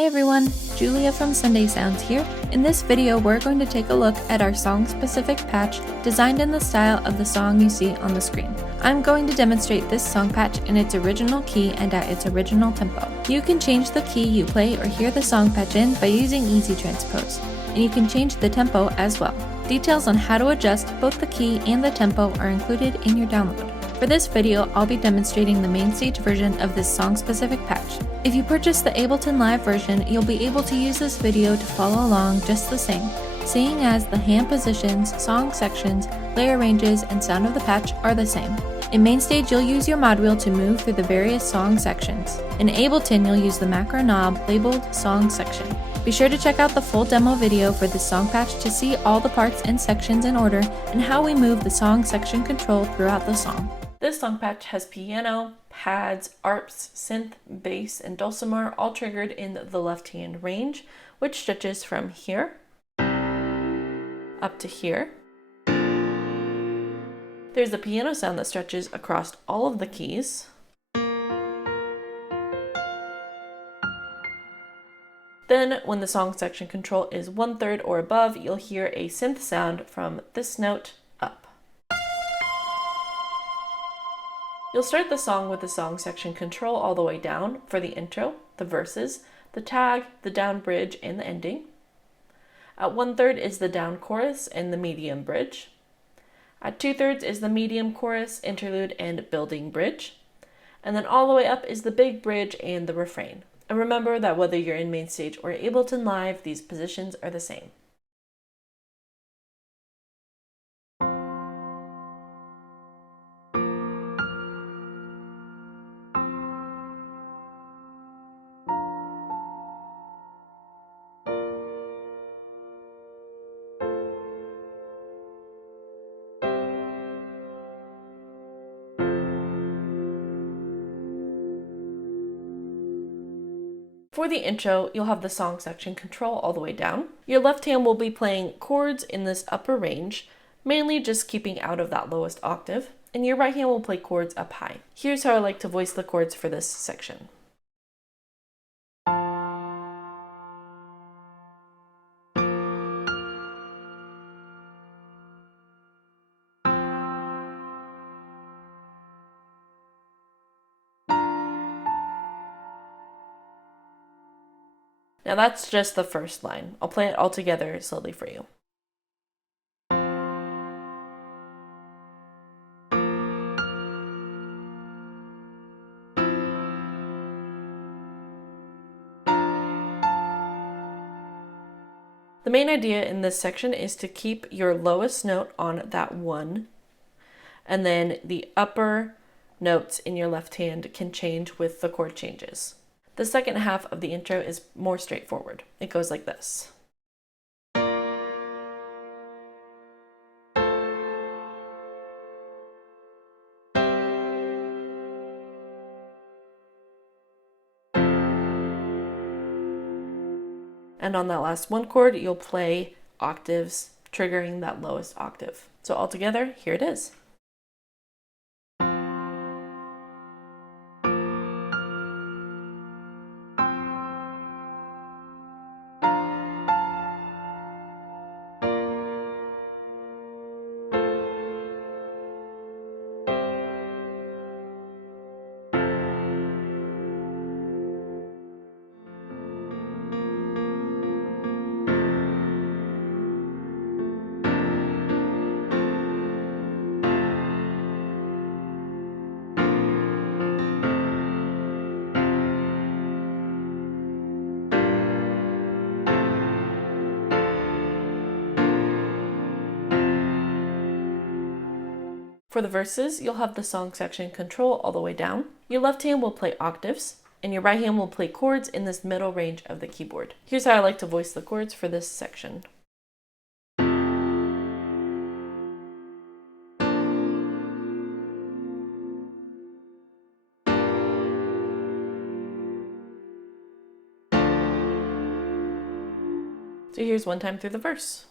Hey everyone, Julia from Sunday Sounds here. In this video, we're going to take a look at our song-specific patch designed in the style of the song you see on the screen. I'm going to demonstrate this song patch in its original key and at its original tempo. You can change the key you play or hear the song patch in by using Easy Transpose, and you can change the tempo as well. Details on how to adjust both the key and the tempo are included in your download. For this video, I'll be demonstrating the MainStage version of this song-specific patch. If you purchase the Ableton Live version, you'll be able to use this video to follow along just the same, seeing as the hand positions, song sections, layer ranges, and sound of the patch are the same. In MainStage, you'll use your mod wheel to move through the various song sections. In Ableton, you'll use the macro knob labeled Song Section. Be sure to check out the full demo video for this song patch to see all the parts and sections in order and how we move the song section control throughout the song. This song patch has piano, pads, arps, synth, bass, and dulcimer all triggered in the left-hand range, which stretches from here up to here. There's the piano sound that stretches across all of the keys. Then, when the song section control is 1/3 or above, you'll hear a synth sound from this note up. You'll start the song with the song section control all the way down for the intro, the verses, the tag, the down bridge, and the ending. At 1/3 is the down chorus and the medium bridge. At 2/3 is the medium chorus, interlude, and building bridge. And then all the way up is the big bridge and the refrain. And remember that whether you're in MainStage or Ableton Live, these positions are the same. For the intro, you'll have the song section control all the way down. Your left hand will be playing chords in this upper range, mainly just keeping out of that lowest octave, and your right hand will play chords up high. Here's how I like to voice the chords for this section. Now that's just the first line. I'll play it all together slowly for you. The main idea in this section is to keep your lowest note on that one, and then the upper notes in your left hand can change with the chord changes. The second half of the intro is more straightforward. It goes like this. And on that last one chord, you'll play octaves, triggering that lowest octave. So all together, here it is. For the verses, you'll have the song section control all the way down. Your left hand will play octaves, and your right hand will play chords in this middle range of the keyboard. Here's how I like to voice the chords for this section. So here's one time through the verse.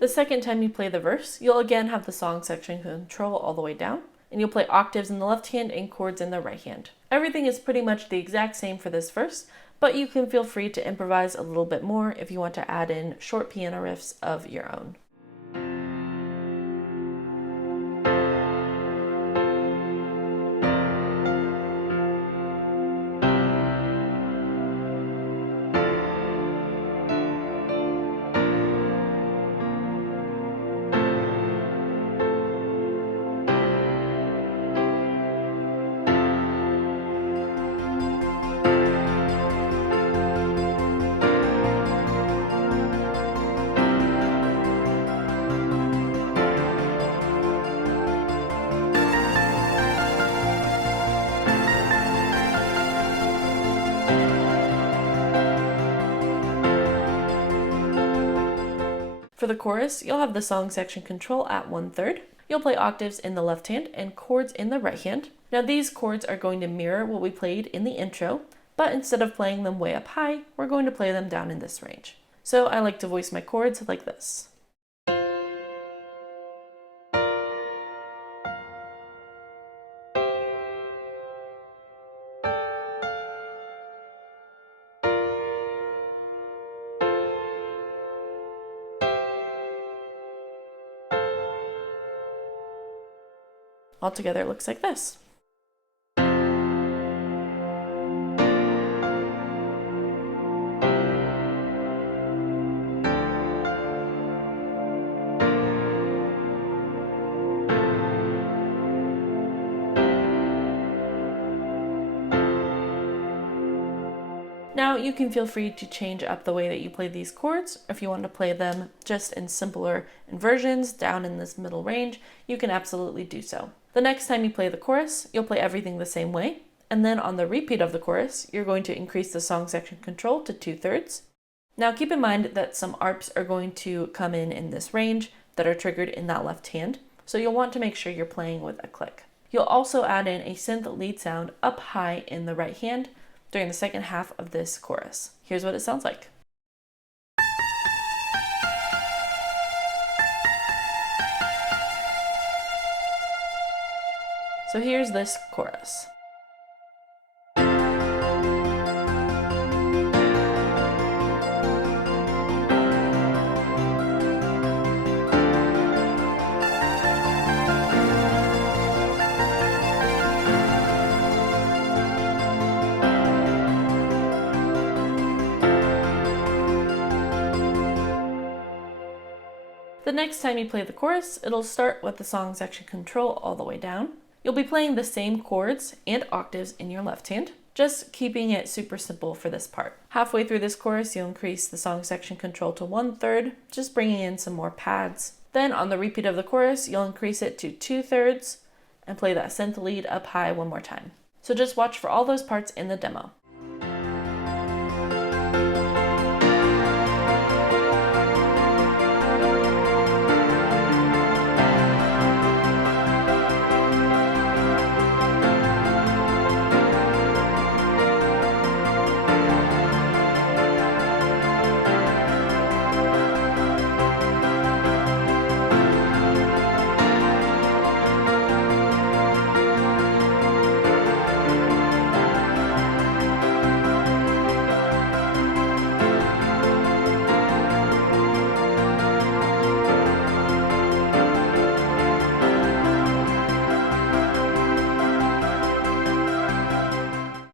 The second time you play the verse, you'll again have the song section control all the way down, and you'll play octaves in the left hand and chords in the right hand. Everything is pretty much the exact same for this verse, but you can feel free to improvise a little bit more if you want to add in short piano riffs of your own. For the chorus, you'll have the song section control at 1/3. You'll play octaves in the left hand and chords in the right hand. Now these chords are going to mirror what we played in the intro, but instead of playing them way up high, we're going to play them down in this range. So I like to voice my chords like this. Altogether, it looks like this. Now you can feel free to change up the way that you play these chords. If you want to play them just in simpler inversions down in this middle range, you can absolutely do so. The next time you play the chorus, you'll play everything the same way, and then on the repeat of the chorus, you're going to increase the song section control to 2/3. Now keep in mind that some arps are going to come in this range that are triggered in that left hand, so you'll want to make sure you're playing with a click. You'll also add in a synth lead sound up high in the right hand during the second half of this chorus. Here's what it sounds like. So here's this chorus. The next time you play the chorus, it'll start with the song section control all the way down. You'll be playing the same chords and octaves in your left hand, just keeping it super simple for this part. Halfway through this chorus, you'll increase the song section control to 1/3, just bringing in some more pads. Then on the repeat of the chorus, you'll increase it to 2/3 and play that synth lead up high one more time. So just watch for all those parts in the demo.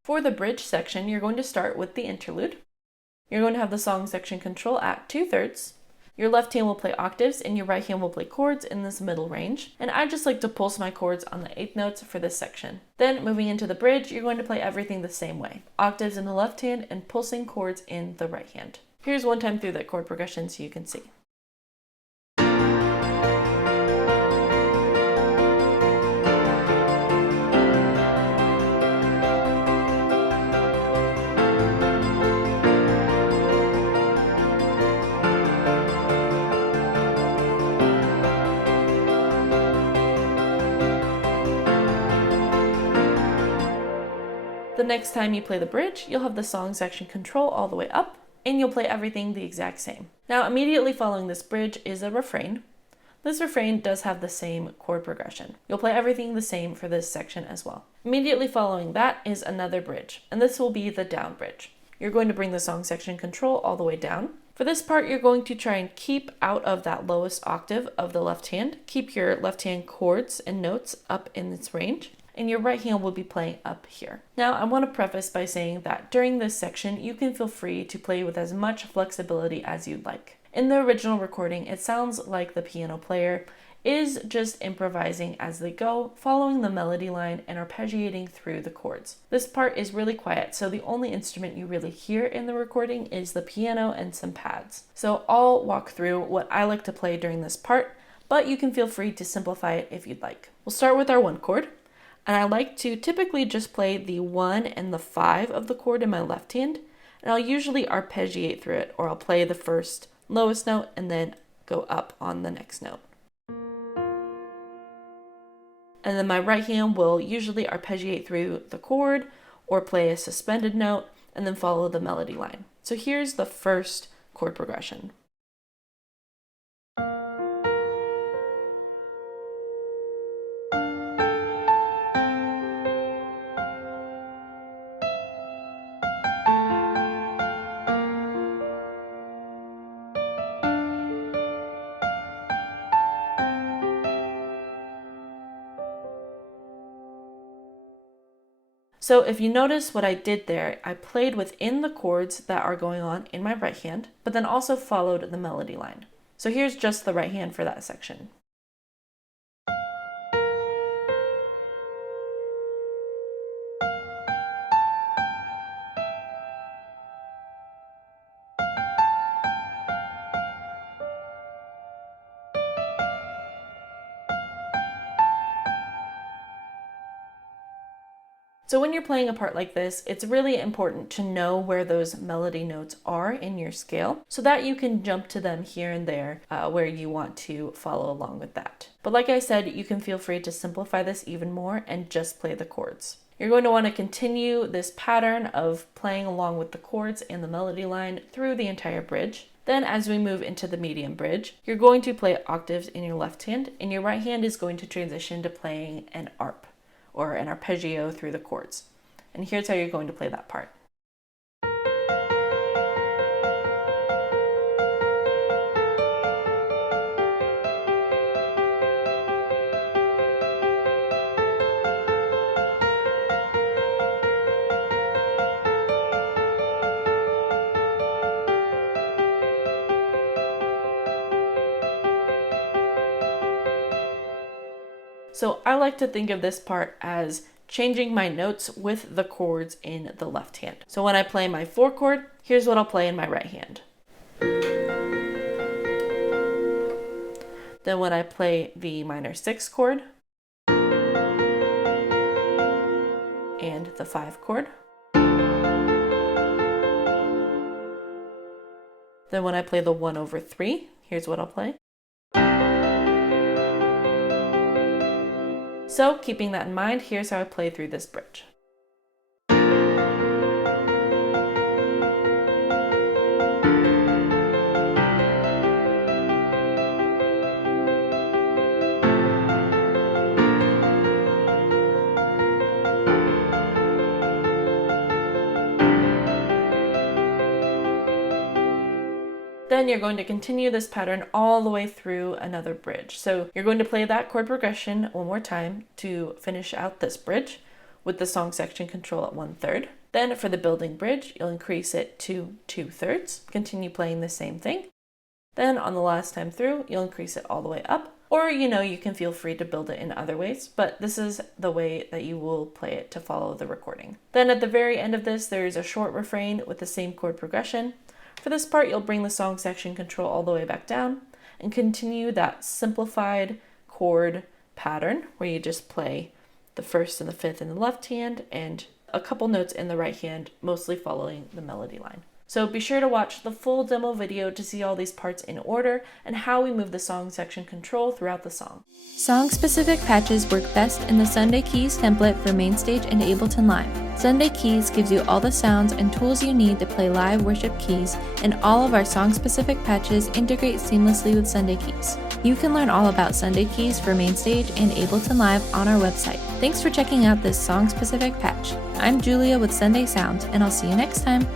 For the bridge section, you're going to start with the interlude. You're going to have the song section control at 2/3. Your left hand will play octaves and your right hand will play chords in this middle range. And I just like to pulse my chords on the 8th notes for this section. Then moving into the bridge, you're going to play everything the same way. Octaves in the left hand and pulsing chords in the right hand. Here's one time through that chord progression so you can see. The next time you play the bridge, you'll have the song section control all the way up, and you'll play everything the exact same. Now, immediately following this bridge is a refrain. This refrain does have the same chord progression. You'll play everything the same for this section as well. Immediately following that is another bridge, and this will be the down bridge. You're going to bring the song section control all the way down. For this part, you're going to try and keep out of that lowest octave of the left hand. Keep your left hand chords and notes up in its range, and your right hand will be playing up here. Now, I want to preface by saying that during this section, you can feel free to play with as much flexibility as you'd like. In the original recording, it sounds like the piano player is just improvising as they go, following the melody line and arpeggiating through the chords. This part is really quiet, so the only instrument you really hear in the recording is the piano and some pads. So I'll walk through what I like to play during this part, but you can feel free to simplify it if you'd like. We'll start with our 1 chord, and I like to typically just play the 1 and the 5 of the chord in my left hand, and I'll usually arpeggiate through it, or I'll play the first lowest note and then go up on the next note. And then my right hand will usually arpeggiate through the chord or play a suspended note and then follow the melody line. So here's the first chord progression. So if you notice what I did there, I played within the chords that are going on in my right hand, but then also followed the melody line. So here's just the right hand for that section. So when you're playing a part like this, it's really important to know where those melody notes are in your scale so that you can jump to them here and there where you want to follow along with that. But like I said, you can feel free to simplify this even more and just play the chords. You're going to want to continue this pattern of playing along with the chords and the melody line through the entire bridge. Then as we move into the medium bridge, you're going to play octaves in your left hand, and your right hand is going to transition to playing an arp, or an arpeggio through the chords. And here's how you're going to play that part. So I like to think of this part as changing my notes with the chords in the left hand. So when I play my 4 chord, here's what I'll play in my right hand. Then when I play the minor 6 chord and the 5 chord. Then when I play the 1/3, here's what I'll play. So keeping that in mind, here's how I play through this bridge. Then you're going to continue this pattern all the way through another bridge. So you're going to play that chord progression one more time to finish out this bridge with the song section control at 1/3. Then for the building bridge, you'll increase it to 2/3. Continue playing the same thing. Then on the last time through, you'll increase it all the way up. Or, you can feel free to build it in other ways, but this is the way that you will play it to follow the recording. Then at the very end of this, there's a short refrain with the same chord progression. For this part, you'll bring the song section control all the way back down and continue that simplified chord pattern where you just play the 1st and the 5th in the left hand and a couple notes in the right hand, mostly following the melody line. So be sure to watch the full demo video to see all these parts in order and how we move the song section control throughout the song. Song-specific patches work best in the Sunday Keys template for MainStage and Ableton Live. Sunday Keys gives you all the sounds and tools you need to play live worship keys, and all of our song-specific patches integrate seamlessly with Sunday Keys. You can learn all about Sunday Keys for MainStage and Ableton Live on our website. Thanks for checking out this song-specific patch. I'm Julia with Sunday Sounds, and I'll see you next time.